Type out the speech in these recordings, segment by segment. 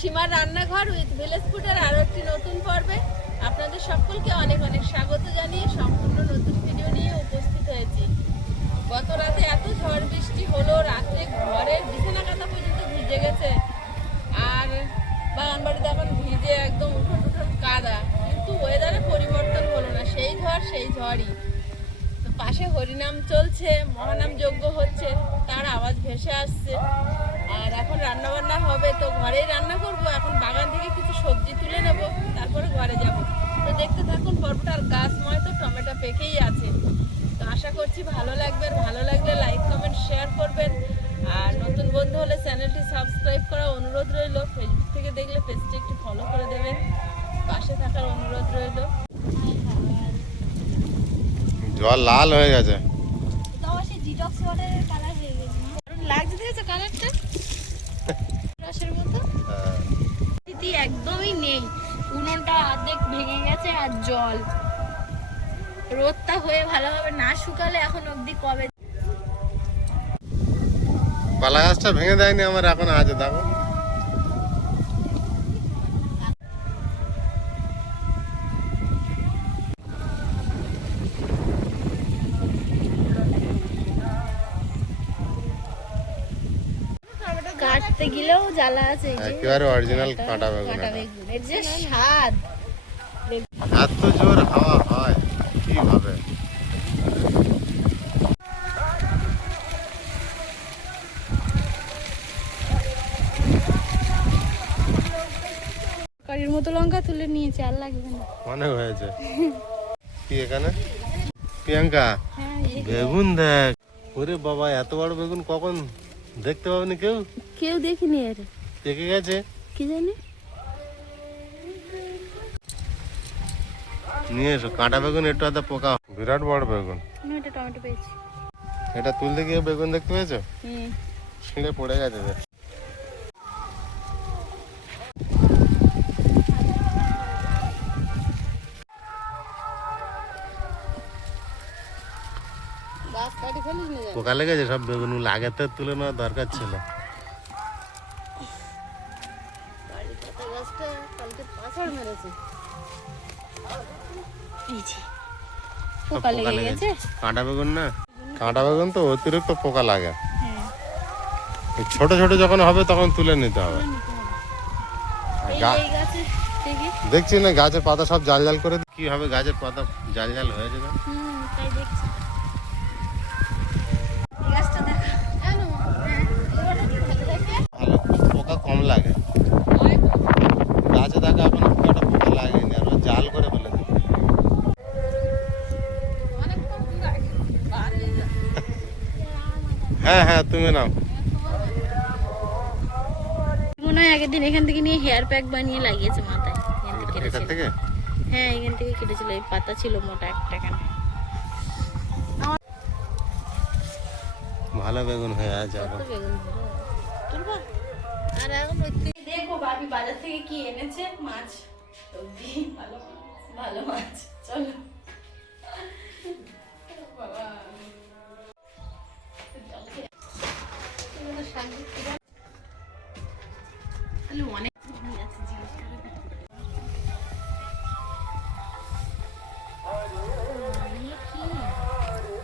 সীমার রান্নাঘর with village ফুডের আরো একটি নতুন পর্বে আপনাদের সকলকে অনেক অনেক স্বাগত জানিয়ে সম্পূর্ণ নতুন ভিডিও নিয়ে উপস্থিত হয়েছি। গত রাতে এত ঝড় বৃষ্টি হলো, রাতে ঘরের বিছানা কাঁথা পর্যন্ত ভিজে গেছে, আর বাগান বাড়িতে এখন ভিজে একদম উঠোন কাদা, কিন্তু ওয়েদারে পরিবর্তন হলো না, সেই ঘর সেই ঝড়ই। তো পাশে হরিনাম চলছে, মহানাম যজ্ঞ হচ্ছে, তার আওয়াজ ভেসে আসছে। আর এখন রান্না বান্না হবে, তো ঘরেই রান্না করব। এখন বাগান থেকে কিছু সবজি তুলে নেব, তারপরে ঘরে যাব। তো দেখতে থাকুন পর্বটা। আর গাছময় তো টমেটো পেকেই আছে। তো আশা করছি ভালো লাগবে, ভালো লাগলে লাইক কমেন্ট শেয়ার করবেন। আর নতুন বন্ধু হলে চ্যানেলটি সাবস্ক্রাইব করার অনুরোধ রইল। ফেসবুক থেকে দেখলে পেজটি একটু ফলো করে দেবেন, পাশে থাকার অনুরোধ রইল। জল লাল হয়ে গেছে, লাগছে দেখেছো কালারটা রসের মতো। একদমই নেই, উনুনটা অর্ধেক ভেঙে গেছে, আর জল রোদটা হয়ে ভালোভাবে না শুকালে এখন অবধি কবে। কলা গাছটা ভেঙে দেয়নি আমার, এখন আছে দেখো। কাটতে গেলেও জ্বালা আছে। একেবারে অরিজিনাল কাঁটা বেগুন, এর যে স্বাদ। এত জোর হাওয়া হয় কিভাবে? কারির মতো লঙ্কা তুলে নিয়েছে, আর লাগবে না, অনেক হয়েছে। কি এখানে প্রিয়াঙ্কা হ্যাঁ বেগুন দেখ, ওরে বাবা এত বড় বেগুন কখন দেখতে পাবেনি কেউ? কেউ দেখিনি, এর পেকে গেছে কি জানি। নিয়ে এসো কাঁটা বেগুন, একটু আধা পোকা, বিরাট বড় বেগুন। আমি একটা টমেটো পেয়েছি। এটা তুলতে গিয়ে বেগুন দেখতে পেয়েছো? ছিঁড়ে পড়ে গেছে যে। গাছ কাটি ফেলিস না, পোকা লেগেছে সব বেগুন, আগে তো তুলে নেওয়ার দরকার ছিল। গাছটা কালকে পাথর মেরেছে, পোকা লেগে গেছে। কাঁটা বেগুন না, কাঁটা বেগুন তো অতিরিক্ত পোকা লাগে। হ্যাঁ, এই ছোট ছোট যখন হবে তখন তুলে নিতে হবে। এই গাছে থেকে দেখছি না গাছের পাতা সব জাল জাল করে, কি হবে গাছের পাতা জাল জাল হয়েছে না? তাই দেখছি। এই গাছটা দেখা জানো, ভালো, পোকা কম লাগে গাছে, দেখা এখন খুব একটা পোকা লাগেনি, আর জাল করে ফেলেছে। হ্যাঁ হ্যাঁ তুমি নাও। মনে হয় আগের দিন এখান থেকে নিয়ে হেয়ার প্যাক বানিয়ে লাগিয়েছে মাথায়। এখান থেকে? হ্যাঁ, এখান থেকে কেটেছিল, এই পাতা ছিল মোটা একটা কেন। ভালো বেগুন হয়ে আছে এখন। তুলবো। আর এখন দেখো বাপি বাজার থেকে কি এনেছে, মাছ সবজি, ভালো ভালো মাছ। চলো বাবা, অনেক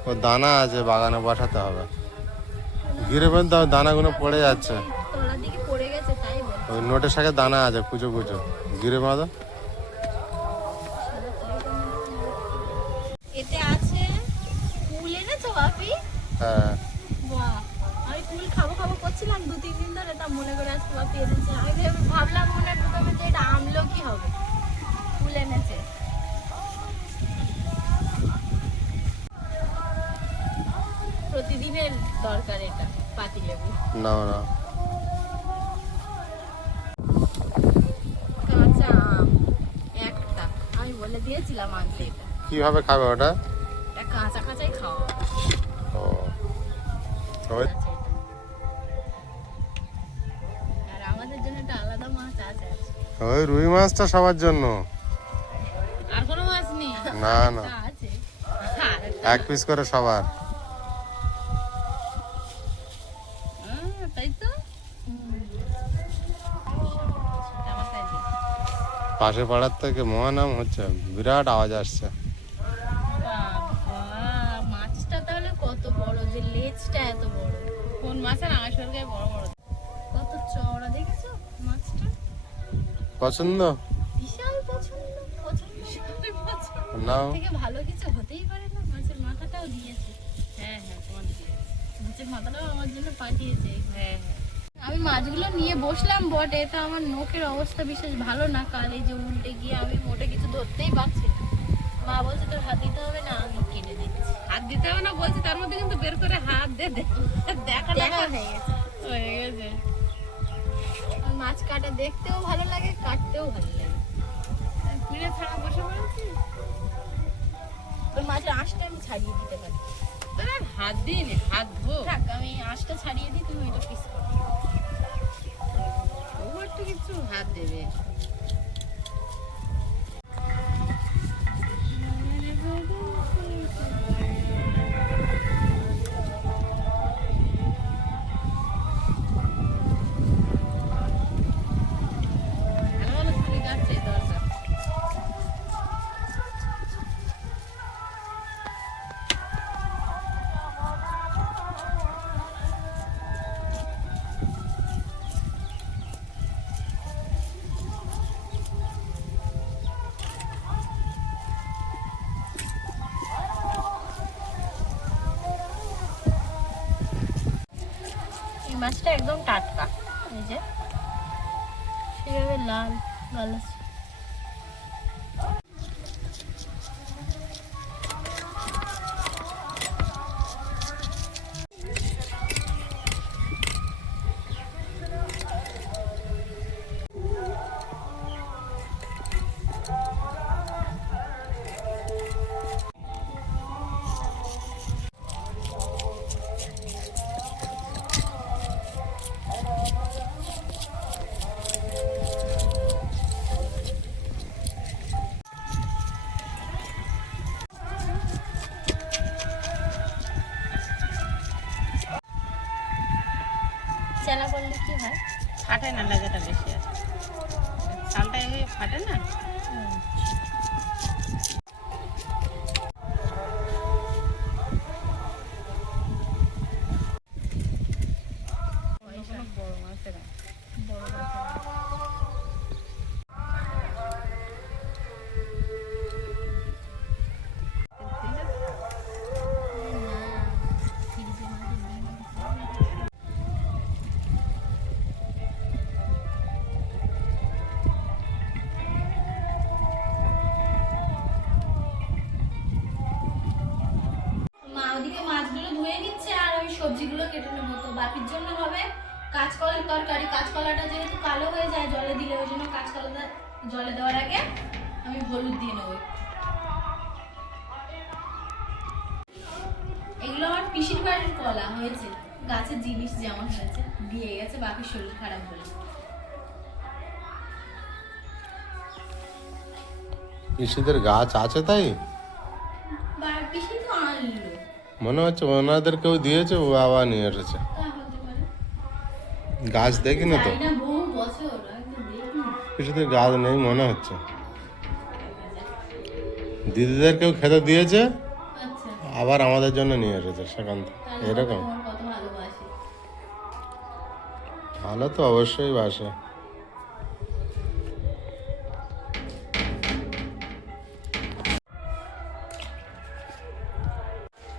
ও দানা আছে, বাগানে বসাতে হবে। ঘিরে পর্যন্ত দানাগুলো পড়ে যাচ্ছে, তলার দিকে পড়ে গেছে, তাই বল। ওই নোটের শাকে দানা আছে কুচো কুচো, ঘিরে বাঁধা। এতে আছে কুল এনেছো বাপি? হ্যাঁ, বাহ, আমি কুল খাবো খাবো করছিলাম 2-3 দিন ধরে, তা মনে করে আজকে বাপি এনেছে। আমি ভাবলাম মনে প্রথমে যে এটা আমলকি হবে, কুল এনেছে। প্রতিদিনের দরকার এটা, পাতি লেবু। না না, কাঁচা আম একটা, আমি বলে দিয়েছিলাম আনতে। এটা কিভাবে খাবে ওটা? এটা কাঁচা কাঁচাই খাওয়া। ও ওই আর আমাদের জন্য একটা আলাদা মাছ আছে। ওই রুই মাছটা সবার জন্য, আর কোনো মাছ নেই? না না, আছে, এক পিস করে সবার। তাই তো। পাশে পাড়ার থেকে মহানাম হচ্ছে, বিরাট আওয়াজ আসছে। বাবা, মাছটা তাহলে কত বড়, যে লেজটা এত বড়। কোন মাছের আঁশর গায়ে বড় বড়, কত চওড়া দেখেছো মাছটা। পছন্দ বিশাল পছন্দ, পছন্দ বিশাল পছন্দ। নাও। থেকে ভালো কিছু হতেই পারে না। মাছের মাথাটাও দিয়েছে। হ্যাঁ হ্যাঁ, তোমার দিয়েছে। মাছের মাথাটাও আমার জন্য পাঠিয়েছে। হ্যাঁ হ্যাঁ। আমি মাছগুলো নিয়ে বসলাম বটে, তা আমার নখের অবস্থা বিশেষ ভালো না। কাল এই যে উল্টে গিয়ে আমি মোটে কিছু ধরতেই পারছি না। মা বলছে তোর হাত দিতে হবে না, আমি কেটে দিচ্ছি। হাত দিতে হবে না বলছি, তার মধ্যে কিন্তু বের করে হাত দে দেখা হয়ে গেছে, হয়ে গেছে। আর মাছ কাটা দেখতেও ভালো লাগে, কাটতেও ভালো লাগে। পিঁড়ে ছাড়া বসে পড়েছি, ওই মাছের আঁশটা আমি ছাড়িয়ে দিতে পারি। তোর আর হাত দিইনি, হাত ধো। থাক, আমি আঁশটা ছাড়িয়ে দিই, তুমি এটা পিস করো। ও একটু কিছু হাত দেবে। এই মাছটা একদম টাটকা, এই যে সেভাবে লাল লাল আছে। চেনা করলে কি হয়? ফাটে না, লাগাটা বেশি আছে, চালটা এভাবে ফাটে না। বড় মাছের বড় মাছ। মা ওদিকে মাছগুলো ধুয়ে নিচ্ছে আর ওই সবজিগুলো কেটে নেবো। তো বাপির জন্য হবে কাঁচকলার তরকারি। কাঁচকলাটা যেহেতু কালো হয়ে যায় জলে দিলে, ওই জন্য কাঁচকলাটা জলে দেওয়ার আগে আমি হলুদ দিয়ে নেবো। এগুলো আমার পিসির বাড়ির কলা হয়েছে, গাছের জিনিস যেমন হয়েছে দিয়ে গেছে বাপির শরীর খারাপ বলে। পিসিদের গাছ আছে তাই পিসি তো আনলো, মনে হচ্ছে ওনাদের কেউ দিয়েছে, ও আবার নিয়ে এসেছে। তা হতে পারে। গাছ দেখি না তো, জানি না, বহু বছর আমি তো দেখিনি। পিসিদের গাছ নেই মনে হচ্ছে। দিদিদের কেউ খেতে দিয়েছে, আচ্ছা, আবার আমাদের জন্য নিয়ে এসেছে সেখান থেকে। তাহলে এরকম তোমার কত ভালোবাসে। ভালো তো অবশ্যই বাসে।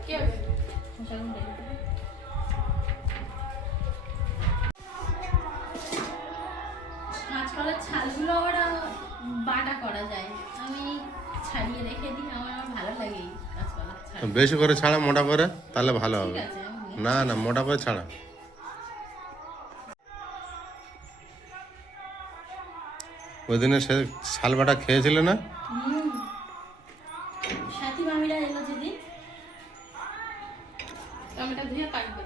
কি হবে? মশাগুলো ঢেলে দেবে। কাঁচকলার ছালগুলো আবার বাটা করা যায়, আমি ছাড়িয়ে রেখে দিই। আমার ভালো লাগে এই কাঁচকলার ছাল। বেশি করে ছাড়া, মোটা করে, তাহলে ভালো ঠিক হবে। আছে, আমি না না, মোটা করে ছাড়া। ওই দিনে সে শাল বাটা খেয়েছিল না? সাথী মামিরা এলো যেদিন, টমেটো ধুয়ে কাটবে।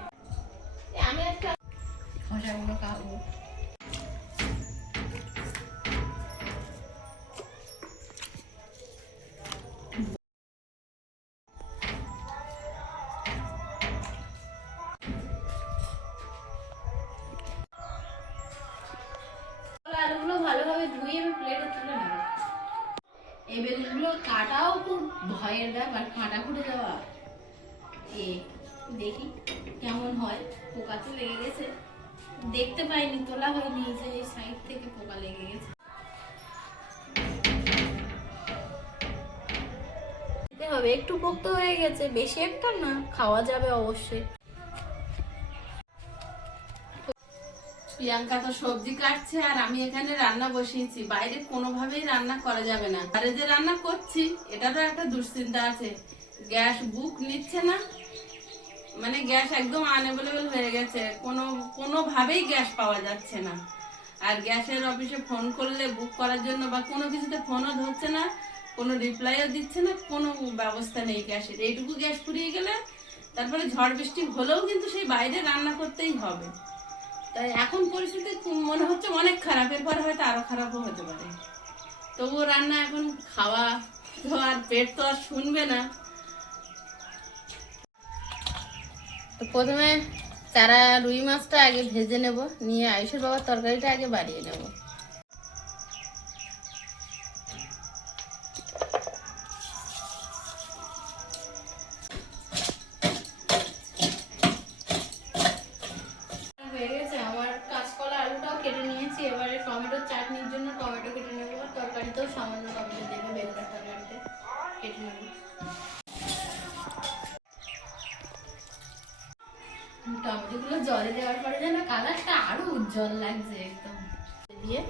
আমি একটা খসাগুলো খাবো। আলুগুলো ভালোভাবে ধুয়ে আমি প্লেটে তুলে নেবো। এই বেলুনগুলো কাটাও খুব ভয়ের ব্যাপার, কাঁটা ফুটে যাওয়া। দেখি কেমন হয়। পোকা তো লেগে গেছে, দেখতে পাইনি, তোলা হয়নি, যে এই সাইড থেকে পোকা লেগে গেছে। হবে একটু পোক্ত হয়ে গেছে, বেশি একটা না, খাওয়া যাবে অবশ্যই। প্রিয়াঙ্কা তো সবজি কাটছে আর আমি এখানে রান্না বসিয়েছি। বাইরে কোনোভাবেই রান্না করা যাবে না। আরে যে রান্না করছি এটারও একটা দুশ্চিন্তা আছে, গ্যাস বুক নিচ্ছে না, মানে গ্যাস একদম আনঅ্যাভেলেবল হয়ে গেছে, কোনোভাবেই গ্যাস পাওয়া যাচ্ছে না। আর গ্যাসের অফিসে ফোন করলে বুক করার জন্য বা কোনো কিছুতে ফোনও ধরছে না, কোনো রিপ্লাইও দিচ্ছে না, কোনো ব্যবস্থা নেই গ্যাসের। এইটুকু গ্যাস ফুরিয়ে গেলে তারপরে ঝড় বৃষ্টি হলেও কিন্তু সেই বাইরে রান্না করতেই হবে। তাই এখন পরিস্থিতি মনে হচ্ছে অনেক খারাপ, এরপরে হয়তো আরো খারাপও হতে পারে। তবুও রান্না এখন খাওয়া তো, আর পেট তো আর শুনবে না। তো প্রথমে চারা রুই মাছটা আগে ভেজে নেব, নিয়ে আয়ুষের বাবার তরকারিটা আগে বাড়িয়ে নেব। হয়ে গেছে আমার কাঁচকলা আলুটাও কেটে নিয়েছি। এবারে টমেটো চাটনির জন্য টমেটো কেটে নেবো, তরকারিতেও সামান্য টমেটো দেবো, বেগুনের তরকারিতে কেটে নেবো। টমেটোগুলো জলে দেওয়ার পরে যেন কালারটা আরো উজ্জ্বল লাগছে, একদম দিয়ে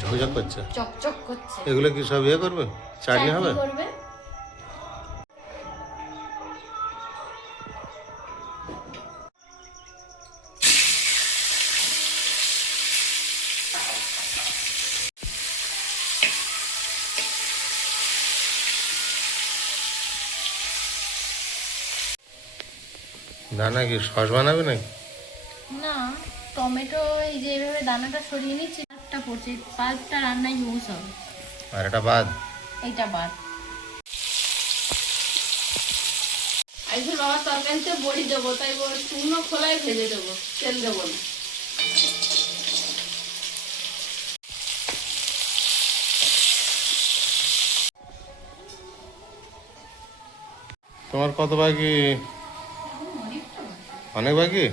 ঝকঝক করছে, চকচক করছে। এগুলো কি সব ইয়ে করবে, চাটনি হবে? করবে। দানা কি সস বানাবে নাকি? না, টমেটো এই যে এইভাবে দানাটা সরিয়ে নিচ্ছি, পাল্পটা পড়ছে, পাল্পটা রান্নায় ইউজ হবে। আর এটা বাদ? এইটা বাদ। আইসুর বাবার তরকারিতে বড়ি দেবো, তাই শুকনো খোলায় ভেজে দেবো, তেল দেবো না। তোমার কত বাকি? অনেক বাকি?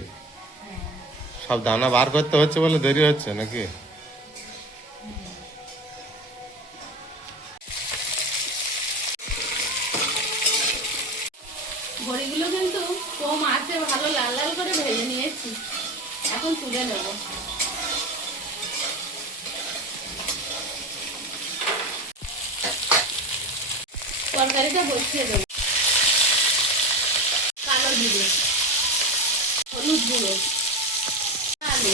সব দানা বার করতে হচ্ছে বলে দেরি হচ্ছে নাকি? বড়িগুলো কিন্তু কম আছে, ভালো লাল লাল করে ভেজে নিয়েছি, এখন তুলে নেব। তরকারিটা বসিয়ে দেবো। কালো জিরে, হলুদ গুঁড়ো, আলু,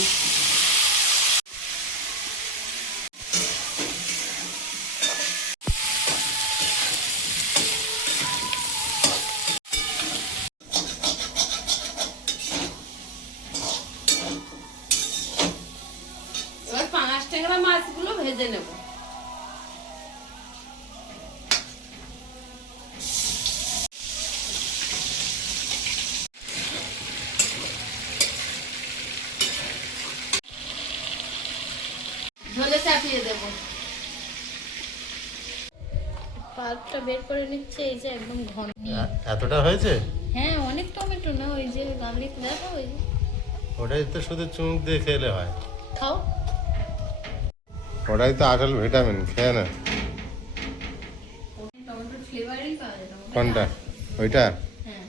এবার 5 ট্যাংরা মাছগুলো ভেজে নেব। ঝোলে চাপিয়ে দেব। পাল্পটা বের করে নিচ্ছে, এই যে একদম ঘন। এতটা হয়েছে? হ্যাঁ, অনেক টমেটো না, ওই যে গার্লিক দেখো, ওই যে ওটাই তো শুধু চুমুক দিয়ে খেলে হয়। খাও। ওটাই তো আসল ভিটামিন, খেয়ে না। টমেটোর ফ্লেভারই পাওয়া যায় না। কোনটা? ওইটা? হ্যাঁ,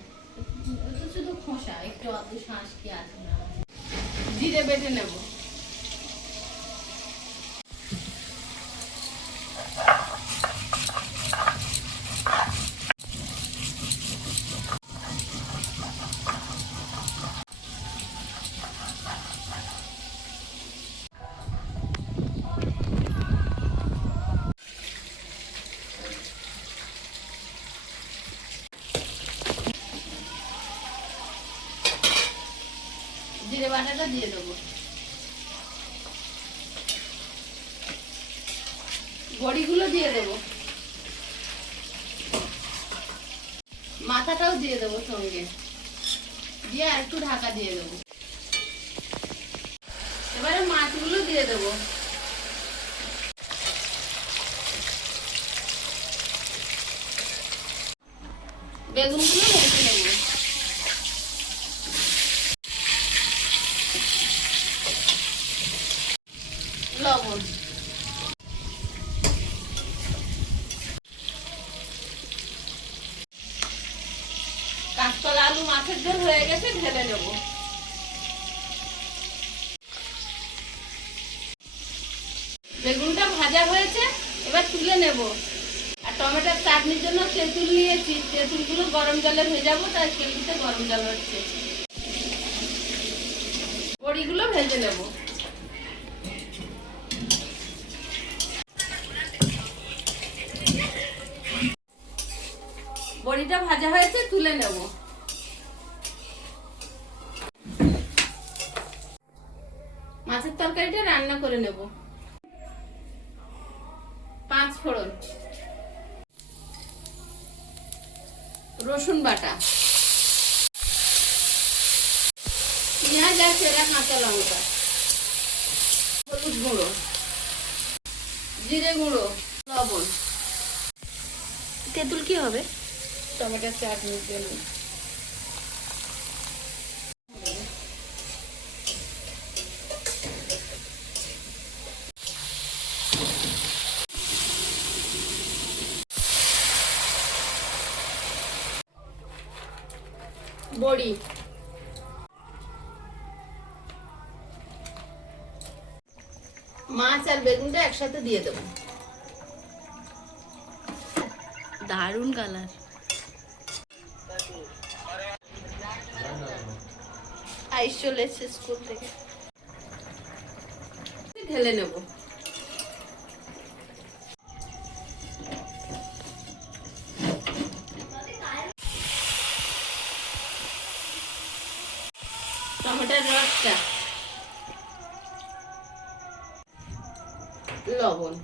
ওই তো শুধু খোসা, একটু অত শ্বাস কি আছে না। জিরে বেটে নেব। জিরে বাটাটা দিয়ে দেবো। বড়িগুলো দিয়ে দেবো, মাথাটাও দিয়ে দেবো সঙ্গে, দিয়ে আর একটু ঢাকা দিয়ে দেবো। এবারে মাছগুলো দিয়ে দেবো। বেগুনগুলো ভেজে নেব। লবণ, কাঁচকলা আলু মাছের ঝোল হয়ে গেছে, ঢেলে নেব। বেগুনটা ভাজা হয়েছে, এবার তুলে নেব। আর টমেটোর চাটনির জন্য তেঁতুল নিয়েছি, তেঁতুলগুলো গরম জলে ভেজাবো, তাই তেলটিতে গরম জল হচ্ছে। বড়িগুলো ভেজে নেব। বড়িটা ভাজা হয়েছে, তুলে নেব। মাছের তরকারিটা রান্না করে নেব। 5 ফোড়ন, রসুন বাটা, পেঁয়াজ আর চেরা কাঁচা লঙ্কা, হলুদ গুঁড়ো, জিরে গুঁড়ো, লবণ। তেঁতুল কি হবে? টমেটোর চাটনির জন্য। বড়ি, মাছ আর বেগুনটা একসাথে দিয়ে দেবো। দারুণ কালার। আইস চলে এসেছে স্কুল থেকে, ঢেলে নেব। টমেটোর রসটা, লবণ,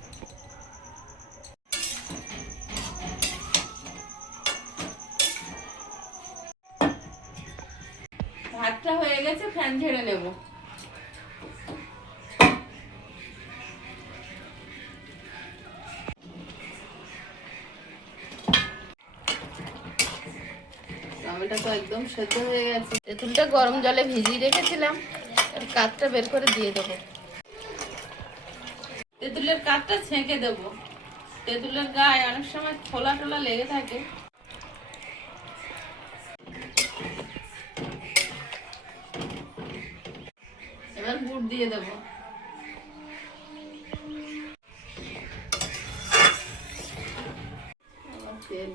ভাতটা হয়ে গেছে, ফ্যান ঝেড়ে নেব। টমেটো তো একদম সেদ্ধ হয়ে গেছে। তেঁতুলটা গরম জলে ভিজিয়ে রেখেছিলাম, এর কাঠটা বের করে দিয়ে দেবো। তেঁতুলের কাঠটা ছেঁকে দেবো। তেঁতুলের গায়ে অনেক সময় খোলা টোলা লেগে থাকে। এবার গুড় দিয়ে দেবো। তেল,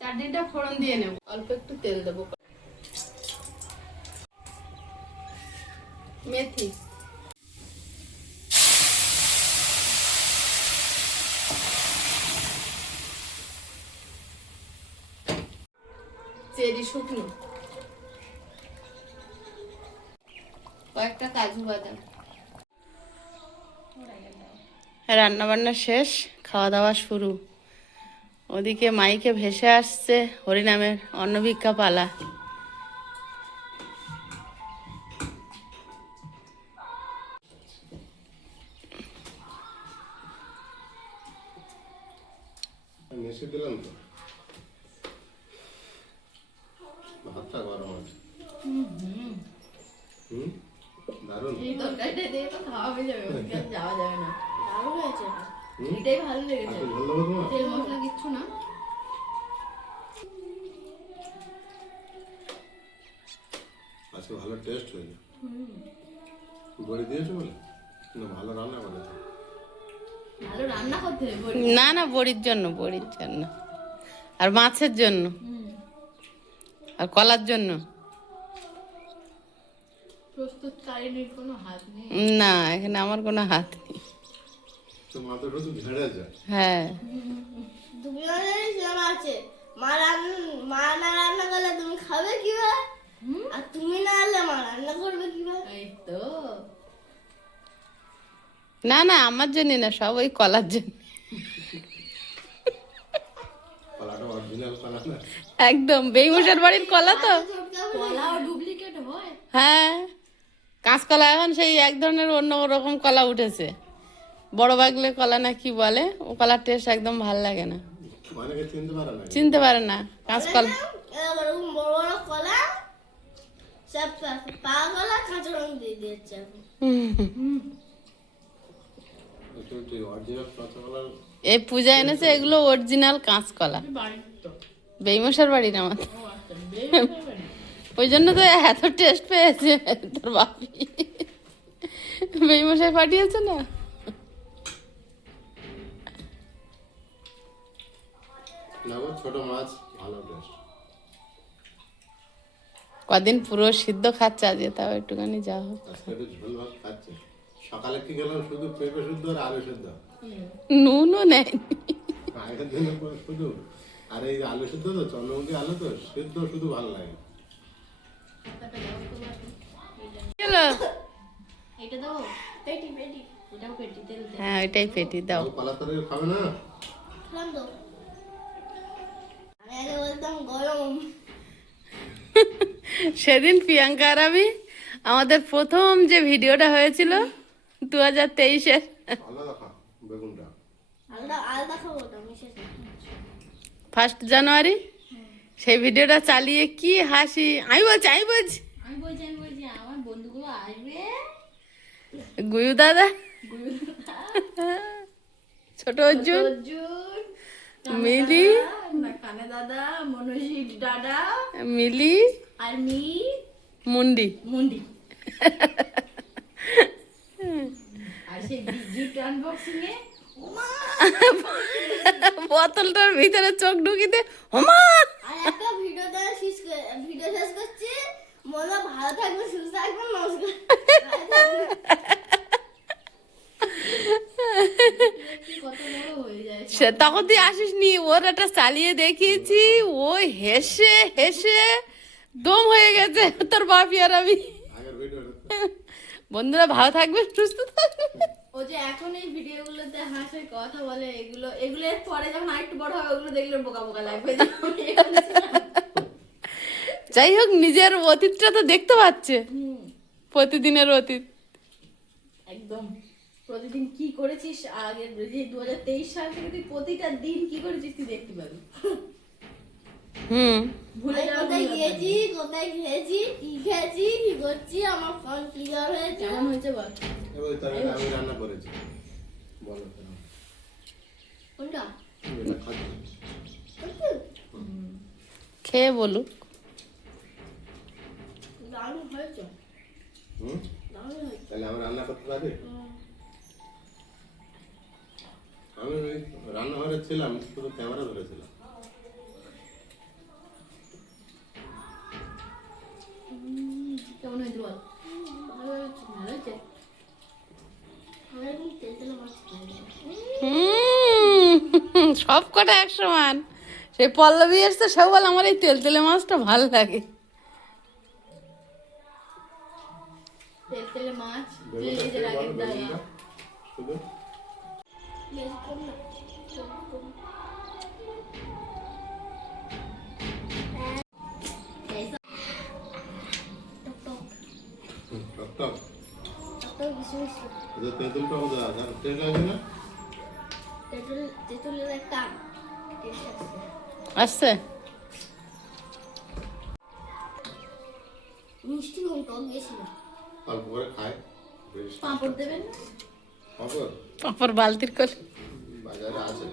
চাটনিটা ফোড়ন দিয়ে নেব। অল্প একটু তেল দেবো। মেথি, চেরি শুকনো, কয়েকটা কাজু বাদাম। রান্না বান্না শেষ, খাওয়া দাওয়া শুরু। ওদিকে মাইকে ভেসে আসছে হরিনামের অন্নভিক্ষা পালা। মিশিয়ে দিলাম তো, ভাতটা গরম আছে। দারুণ। এই তরকারিটা দিয়ে তো খাওয়া হয়ে যাবে, ওদিকে আর যাওয়া যাবে না। দারুণ হয়েছে, এটাই ভালো লেগেছে। ভালো লাগলো তোমার? তেল মশলা কিচ্ছু না। আজকে ভালো টেস্ট হয়েছে। বড়ি দিয়েছো বলে না, ভালো রান্না করেছো। ভালো রান্না করতে হবে বড়ি। না না, বড়ির জন্য, বড়ির জন্য আর মাছের জন্য আর কলার জন্য। প্রস্তুতকারিনীর কোনো হাত নেই। না, এখানে আমার কোনো হাত নেই। তো মাথা শুধু ঝেড়ে যায়। হ্যাঁ, তুমি জানিস আছে মা না রান্না করলে তুমি খাবে কিভাবে? আর তুমি না আনলে মা রান্না করবে কিভাবে? এই তো না না, আমার জন্য না, সব ওই কলার জন্য। কলাটা অরিজিনাল কলা না। একদম বেইমশার বাড়ির কলা তো। কলাও ডুপ্লিকেট হয়। হ্যাঁ, কাঁচকলা এখন সেই এক ধরনের অন্য রকম কলা উঠেছে, বড় বাগলে কলা না কি বলে, ও কলার টেস্ট একদম ভাল লাগে না। অনেকে চিনতে পারে না। চিনতে পারে না কাঁচকলা। এরকম বড় বড় কলা সব পাকা কলা কাঁচা রং দিয়ে দিয়েছে এখন। অরিজিনাল কাঁচাকলার এই পূজা এনেছে এগুলো অরিজিনাল কাঁচকলা, বেইমশার বাড়ির আমার। ওই জন্য তো এত টেস্ট পেয়েছে তোর বাপি, বেইমশাই পাঠিয়েছে না। না গো, ছোট মাছ ভালো টেস্ট। কদিন পুরো সিদ্ধ খাচ্ছে আজকে, তাও একটুখানি যা হোক। আজকে একটু ঝোল ভাত খাচ্ছে। সকালে কি গেলাম শুধু পেঁপে শুদ্ধ আর আলু শুদ্ধ, নুনও নেয়নি। আগের দিনে শুধু। আর এই আলু শুদ্ধ তো চন্দ্রমুখী আলু তো সিদ্ধ শুধু ভালো লাগে। চলো। এটা দাও, পেটি পেটি এটাও পেটি তেল দে। হ্যাঁ ওইটাই পেটি দাও। কলা তরকারি খাবে না? খেলাম তো। আমি আগে বলতাম গরম। সেদিন প্রিয়াঙ্কা আর আমি আমাদের প্রথম যে ভিডিওটা হয়েছিল 2023-এর আলাদা খা বেগুনটা। আলাদা আলাদা খাবো ওটা মিশে। 1 জানুয়ারি, সেই ভিডিওটা চালিয়ে কি হাসি। আমি বলছি আমি বলছি আমার বন্ধুগুলো আসবে, গুয়ু দাদা, ছোট অর্জুন, অর্জুন, মিলি, কানে দাদা, মনোজি দাদা মিলি, আর মি মুন্ডি। মুন্ডি। আর সেই গিফট আনবক্সিং এ বোতলটার ভিতরে চোখ ঢুকিতে ওমা। আর একটা ভিডিও শেষ করছি। মনে ভালো থাকবে, সুস্থ থাকবে, নমস্কার। কত বড় হয়ে যায়। সে তখন তুই আসিস নি, ওর একটা চালিয়ে দেখিয়েছি, ও হেসে হেসে দম হয়ে গেছে তোর বাপি আর আমি। আগের ভিডিও বন্ধুরা ভালো থাকবে, সুস্থ থাকবে। ও যে এখন এই ভিডিওগুলোতে হাসে কথা বলে, এগুলোর পরে যখন আরেকটু বড় হবে ওগুলো দেখলে বোকা বোকা লাগবে যে আমি এখানে ছিলাম। যাই হোক, নিজের অতীতটা তো দেখতে পাচ্ছে, হুম, প্রতিদিনের অতীত। একদম প্রতিদিন কি করেছিস আগের যে 2023 সাল থেকে তুই প্রতিটা দিন কি করেছিস তুই দেখতে পাবি। ভুলে আমি যাওয়া কোথায় গিয়েছি, কোথায় খেয়েছি, কি খেয়েছি, কি করছি, আমার ফোন ক্লিয়ার হয়েছে। কেমন হয়েছে বল। এবার তরকারি আমি রান্না করেছি। বলো কেন? কোনটা? এটা খাচ্ছি। খেয়ে বলুক। দারুণ হয়েছে, হুম? দারুণ হয়েছে। তাহলে আমি রান্না করতে পারি? আমি ওই রান্নাঘরে ছিলাম, শুধু ক্যামেরা ধরেছিলাম। কেমন হয়েছে বল। ভালো হয়েছে। ভালো হয়েছে। আমি একদম তেলতেলে মাছ খাই না। সব কটা এক সমান। সেই পল্লবী এসছে, সব বল আমার এই তেলতেলে মাছটা ভালো লাগে। তেলে মাছ তুই বেগুনটা এই যে খেয়ে রাখে বলো, দাও। বেগুনটা। শুধু বেশ কম না, কম কম। টক টক, টক টক। টক টক বেশি বেশি। এটা তেঁতুলটা হবে, আর তেল আছে না? তেঁতুলের একটা টেস্ট আছে। আসছে মিষ্টি কম, টক বেশি না। অল্প করে খাই। বেশ পাঁপড় দেবেন না? খবর পাপড় বালতির করে। বাজারে আছে।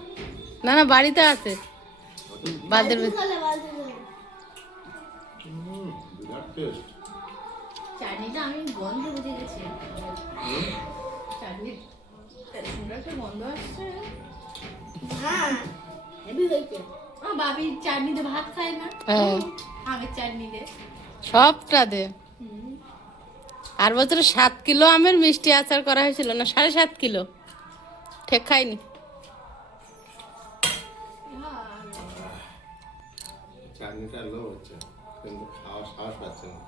না না, বাড়িতে আছে বালতির ভিতর। বালতি করে। বিরাট টেস্ট। চাটনিটা আমি গন্ধ বুঝে গেছি। চাটনির সুন্দর একটা গন্ধ আসছে। হ্যাঁ, হেভি হয়েছে। আমার বাবি চাটনিতে ভাত খায় না, হ্যাঁ, আমের চাটনিতে। সবটা দে। আর বছর 7 কিলো আমের মিষ্টি আচার করা হয়েছিল না, 7.5 কিলো। ঠিক খাইনি। চাটনিটা লো হচ্ছে, কিন্তু খাওয়া সাহস পাচ্ছে না।